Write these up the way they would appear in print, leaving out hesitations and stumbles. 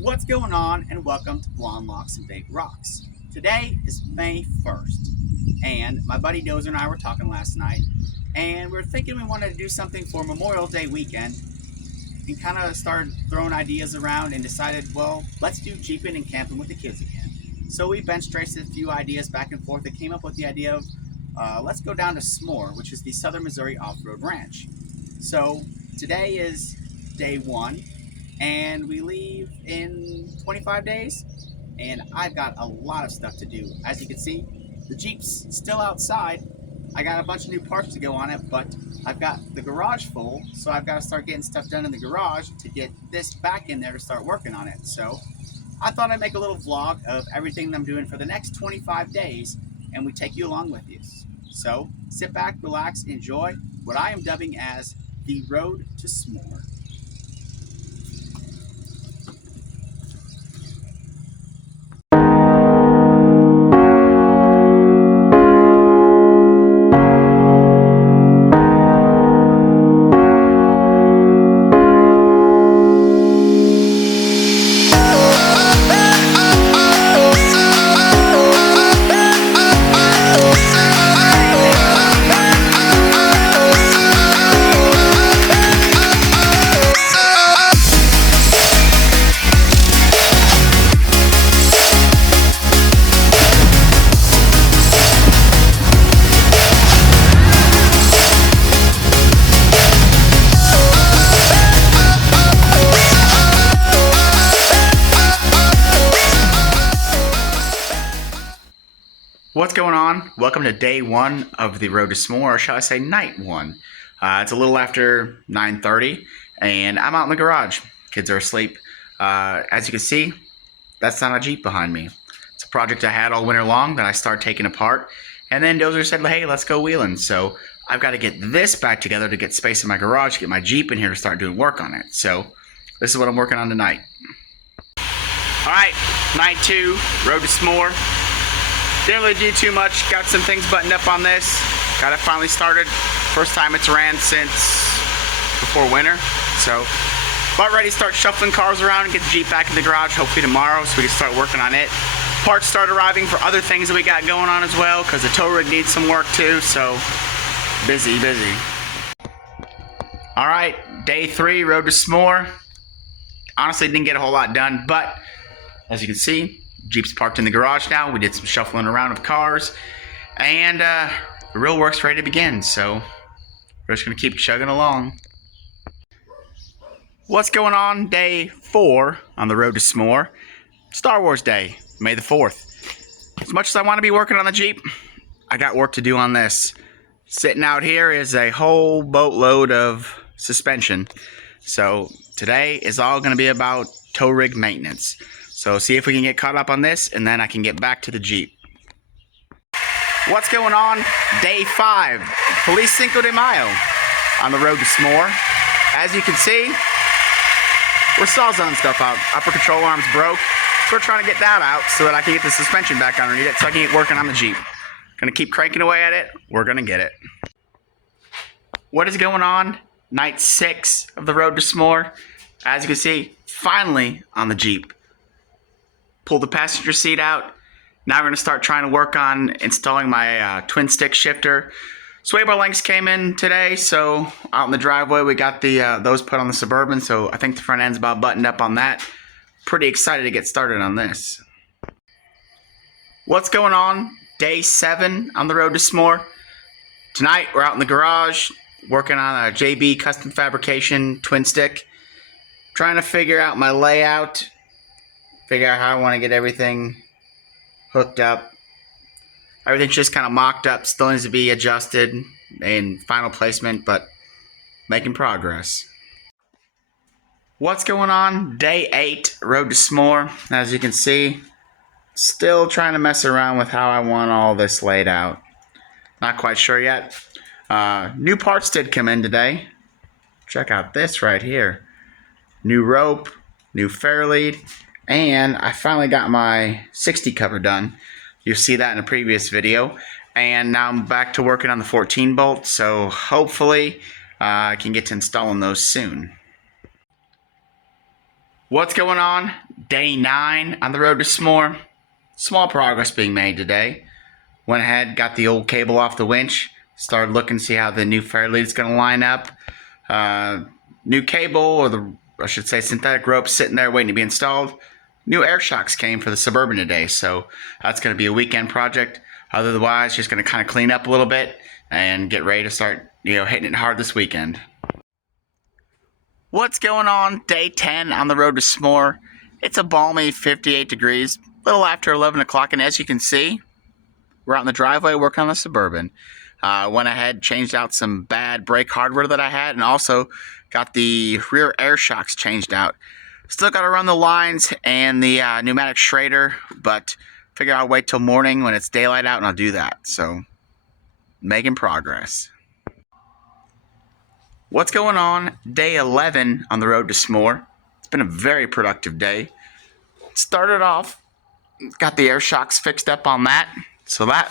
What's going on, and welcome to Blonde Locks and Big Rocks. Today is May 1st, and my buddy Dozer and I were talking last night, and we were thinking we wanted to do something for Memorial Day weekend, and kind of started throwing ideas around and decided, well, let's do jeeping and camping with the kids again. So we bench stressed a few ideas back and forth and came up with the idea of let's go down to SMORR, which is the Southern Missouri Off-Road Ranch. So today is day one, and we leave in 25 days, and I've got a lot of stuff to do. As you can see, the Jeep's still outside. I got a bunch of new parts to go on it, but I've got the garage full, so I've got to start getting stuff done in the garage to get this back in there to start working on it. So I thought I'd make a little vlog of everything that I'm doing for the next 25 days, and we take you along with us. So sit back, relax, enjoy what I am dubbing as the road to SMORR. What's going on? Welcome to day one of the road to SMORR, or shall I say night one. It's a little after 9:30, and I'm out in the garage. Kids are asleep. As you can see, that's not a Jeep behind me. It's a project I had all winter long that I started taking apart, and then Dozer said, hey, let's go wheeling. So I've got to get this back together to get space in my garage, get my Jeep in here to start doing work on it. So this is what I'm working on tonight. All right, night two, road to SMORR. Didn't really do too much. Got some things buttoned up on this. Got it finally started. First time it's ran since before winter. So about ready to start shuffling cars around and get the Jeep back in the garage hopefully tomorrow so we can start working on it. Parts start arriving for other things that we got going on as well because the tow rig needs some work too. So busy. All right, day three, road to SMORR. Honestly, didn't get a whole lot done, but as you can see, Jeep's parked in the garage now. We did some shuffling around of cars, and the real work's ready to begin, so we're just going to keep chugging along. What's going on? Day 4 on the road to SMORR. Star Wars Day, May the 4th. As much as I want to be working on the Jeep, I got work to do on this. Sitting out here is a whole boatload of suspension. So today is all going to be about tow rig maintenance. So see if we can get caught up on this, and then I can get back to the Jeep. What's going on? Day 5, Feliz Cinco de Mayo on the road to SMORR. As you can see, we're sawzalling stuff out. Upper control arm's broke, so we're trying to get that out so that I can get the suspension back underneath it so I can get working on the Jeep. Gonna keep cranking away at it. We're gonna get it. What is going on? Night 6 of the road to SMORR. As you can see, finally on the Jeep. Pull the passenger seat out. Now we're going to start trying to work on installing my twin stick shifter. Sway bar links came in today, so out in the driveway we got the those put on the Suburban, so I think the front end's about buttoned up on that. Pretty excited to get started on this. What's going on? Day 7 on the road to SMORR. Tonight we're out in the garage working on a JB custom fabrication twin stick. Trying to figure out my layout. Figure out how I want to get everything hooked up. Everything's just kind of mocked up, still needs to be adjusted in final placement, but making progress. What's going on? Day 8, road to SMORR. As you can see, still trying to mess around with how I want all this laid out. Not quite sure yet. New parts did come in today. Check out this right here. New rope, new fairlead. And I finally got my 60 cover done. You'll see that in a previous video. And now I'm back to working on the 14 bolt. So hopefully I can get to installing those soon. What's going on? Day 9 on the road to SMORR. Small progress being made today. Went ahead, got the old cable off the winch, started looking to see how the new fairlead is going to line up. New cable, or I should say synthetic rope, sitting there waiting to be installed. New air shocks came for the Suburban today, so that's going to be a weekend project. Otherwise, just going to kind of clean up a little bit and get ready to start, hitting it hard this weekend. What's going on? Day 10 on the road to SMORR. It's a balmy 58 degrees, a little after 11 o'clock, and as you can see, we're out in the driveway working on the Suburban. Went ahead, changed out some bad brake hardware that I had, and also got the rear air shocks changed out. Still got to run the lines and the pneumatic Schrader, but figure I'll wait till morning when it's daylight out and I'll do that. So, making progress. What's going on? Day 11 on the road to SMORR. It's been a very productive day. Started off, got the air shocks fixed up on that, so that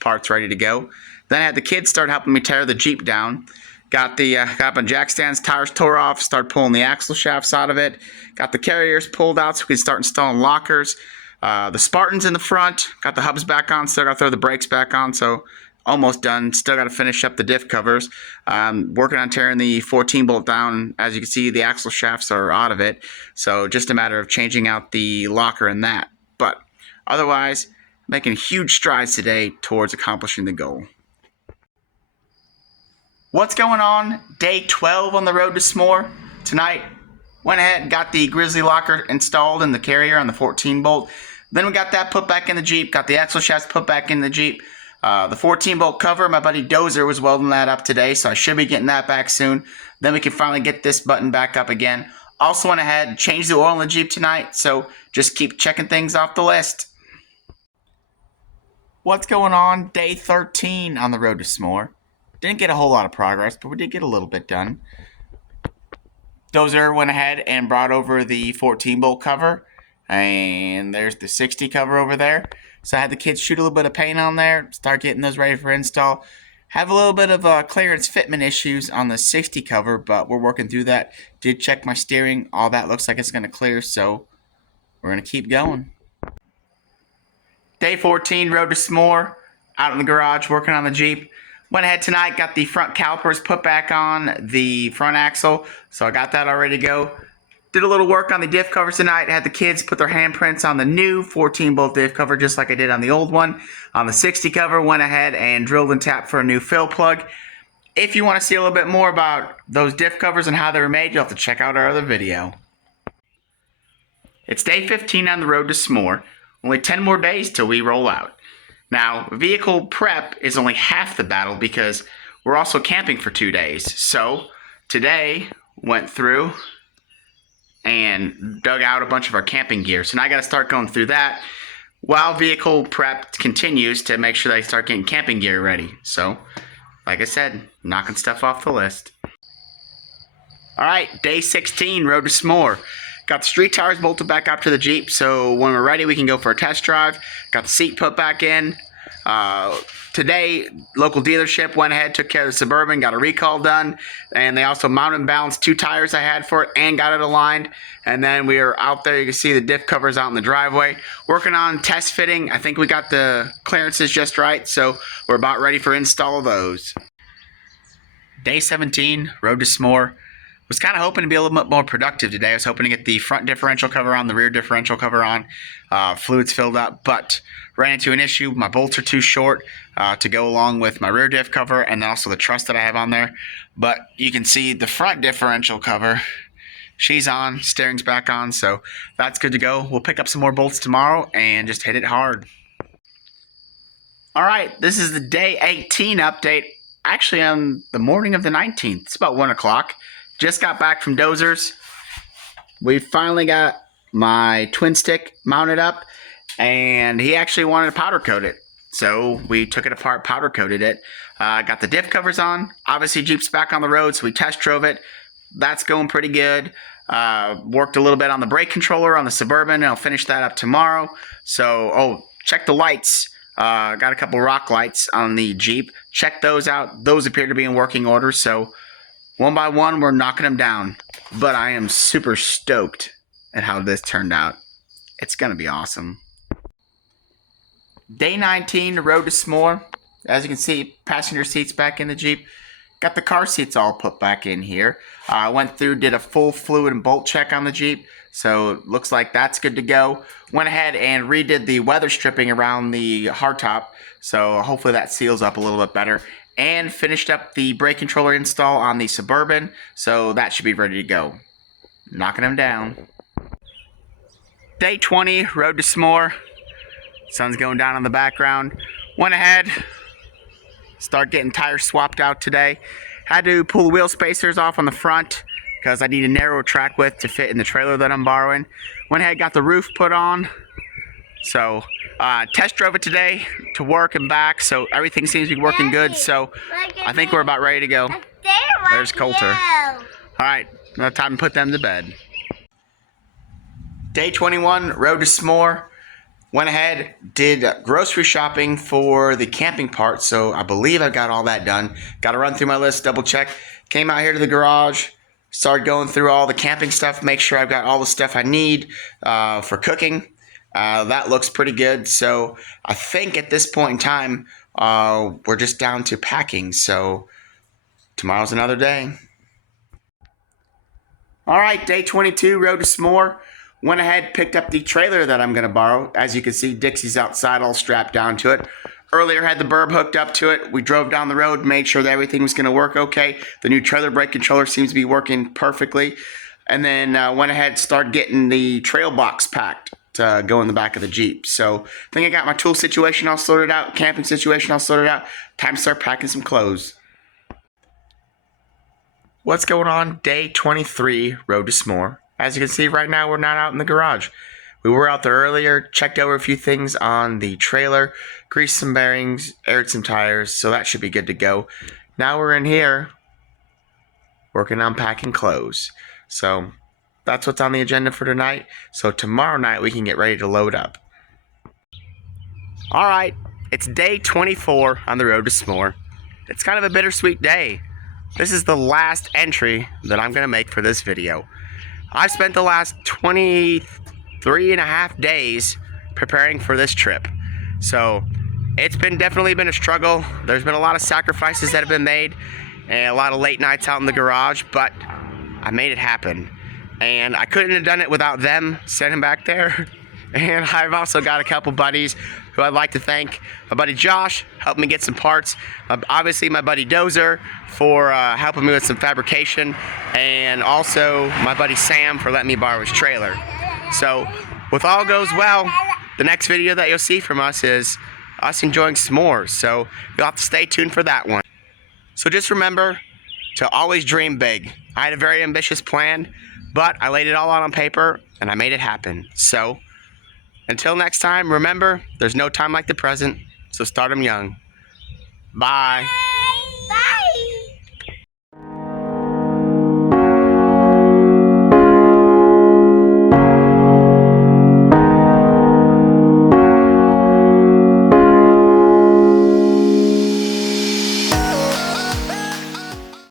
part's ready to go. Then I had the kids start helping me tear the Jeep down. Got my jack stands, tires tore off, started pulling the axle shafts out of it. Got the carriers pulled out so we can start installing lockers. The Spartans in the front, got the hubs back on, still got to throw the brakes back on, so almost done. Still got to finish up the diff covers. Working on tearing the 14 bolt down. As you can see, the axle shafts are out of it, so just a matter of changing out the locker and that. But otherwise, making huge strides today towards accomplishing the goal. What's going on? Day 12 on the road to SMORR. Tonight, went ahead and got the Grizzly locker installed in the carrier on the 14 bolt. Then we got that put back in the Jeep, got the axle shafts put back in the Jeep. The 14 bolt cover, my buddy Dozer was welding that up today, so I should be getting that back soon. Then we can finally get this button back up again. Also went ahead and changed the oil in the Jeep tonight, so just keep checking things off the list. What's going on? Day 13 on the road to SMORR. Didn't get a whole lot of progress, but we did get a little bit done. Dozer went ahead and brought over the 14 bolt cover, and there's the 60 cover over there. So I had the kids shoot a little bit of paint on there, start getting those ready for install. Have a little bit of clearance fitment issues on the 60 cover, but we're working through that. Did check my steering. All that looks like it's going to clear, so we're going to keep going. Day 14, road to SMORR. Out in the garage working on the Jeep. Went ahead tonight, got the front calipers put back on the front axle, so I got that all ready to go. Did a little work on the diff covers tonight. Had the kids put their handprints on the new 14 bolt diff cover just like I did on the old one. On the 60 cover, went ahead and drilled and tapped for a new fill plug. If you want to see a little bit more about those diff covers and how they were made, you'll have to check out our other video. It's day 15 on the road to SMORR. Only 10 more days till we roll out. Now, vehicle prep is only half the battle because we're also camping for 2 days. So, today, went through and dug out a bunch of our camping gear. So now I got to start going through that while vehicle prep continues to make sure that I start getting camping gear ready. So, like I said, knocking stuff off the list. Alright, day 16, road to SMORR. Got the street tires bolted back up to the Jeep, so when we're ready, we can go for a test drive. Got the seat put back in. Today, local dealership went ahead, took care of the Suburban, got a recall done, and they also mounted and balanced 2 tires I had for it and got it aligned. And then we are out there. You can see the diff covers out in the driveway. Working on test fitting. I think we got the clearances just right, so we're about ready for install of those. Day 17, road to SMORR. Was kind of hoping to be a little bit more productive today. I was hoping to get the front differential cover on, the rear differential cover on, fluids filled up, but ran into an issue. My bolts are too short to go along with my rear diff cover and then also the truss that I have on there. But you can see the front differential cover, she's on, steering's back on, so that's good to go. We'll pick up some more bolts tomorrow and just hit it hard. All right, this is the day 18 update, actually on the morning of the 19th. It's about 1 o'clock. Just got back from Dozer's. We finally got my twin stick mounted up, and he actually wanted to powder coat it. So we took it apart, powder coated it. Got the diff covers on. Obviously, Jeep's back on the road, so we test drove it. That's going pretty good. Worked a little bit on the brake controller on the Suburban, and I'll finish that up tomorrow. So, check the lights. Got a couple rock lights on the Jeep. Check those out. Those appear to be in working order, so one by one, we're knocking them down. But I am super stoked at how this turned out. It's gonna be awesome. Day 19, the road to SMORR. As you can see, passenger seats back in the Jeep. Got the car seats all put back in here. I went through, did a full fluid and bolt check on the Jeep, so looks like that's good to go. Went ahead and redid the weather stripping around the hardtop, so hopefully that seals up a little bit better. And finished up the brake controller install on the Suburban, so that should be ready to go. Knocking them down. Day 20, road to SMORR. Sun's going down in the background. Went ahead, start getting tires swapped out today. Had to pull the wheel spacers off on the front because I need a narrow track width to fit in the trailer that I'm borrowing. Went ahead, got the roof put on. So test drove it today to work and back, so everything seems to be working good. So I think we're about ready to go. There's Coulter. All right, now time to put them to bed. Day 21, road to SMORR. Went ahead, did grocery shopping for the camping part, so I believe I got all that done. Got to run through my list, double check. Came out here to the garage, started going through all the camping stuff, make sure I've got all the stuff I need for cooking. That looks pretty good, so I think at this point in time, we're just down to packing, so tomorrow's another day. All right, day 22, road to SMORR. Went ahead, picked up the trailer that I'm going to borrow. As you can see, Dixie's outside all strapped down to it. Earlier had the burb hooked up to it. We drove down the road, made sure that everything was going to work okay. The new trailer brake controller seems to be working perfectly. And then went ahead and started getting the trail box packed to go in the back of the Jeep. So I think I got my tool situation all sorted out, camping situation all sorted out. Time to start packing some clothes. What's going on? Day 23, road to SMORR. As you can see right now, we're not out in the garage. We were out there earlier, checked over a few things on the trailer, greased some bearings, aired some tires, so that should be good to go. Now we're in here working on packing clothes. So that's what's on the agenda for tonight. So tomorrow night we can get ready to load up. All right, it's day 24 on the road to SMORR. It's kind of a bittersweet day. This is the last entry that I'm going to make for this video. I've spent the last 23 and a half days preparing for this trip. So it's definitely been a struggle. There's been a lot of sacrifices that have been made and a lot of late nights out in the garage, but I made it happen. And I couldn't have done it without them sitting back there. And I've also got a couple buddies who I'd like to thank. My buddy Josh helped me get some parts. Obviously my buddy Dozer for helping me with some fabrication. And also my buddy Sam for letting me borrow his trailer. So with all goes well, the next video that you'll see from us is us enjoying s'mores. So you'll have to stay tuned for that one. So just remember to always dream big. I had a very ambitious plan, but I laid it all out on paper and I made it happen. So until next time, remember, there's no time like the present, so start 'em young. Bye.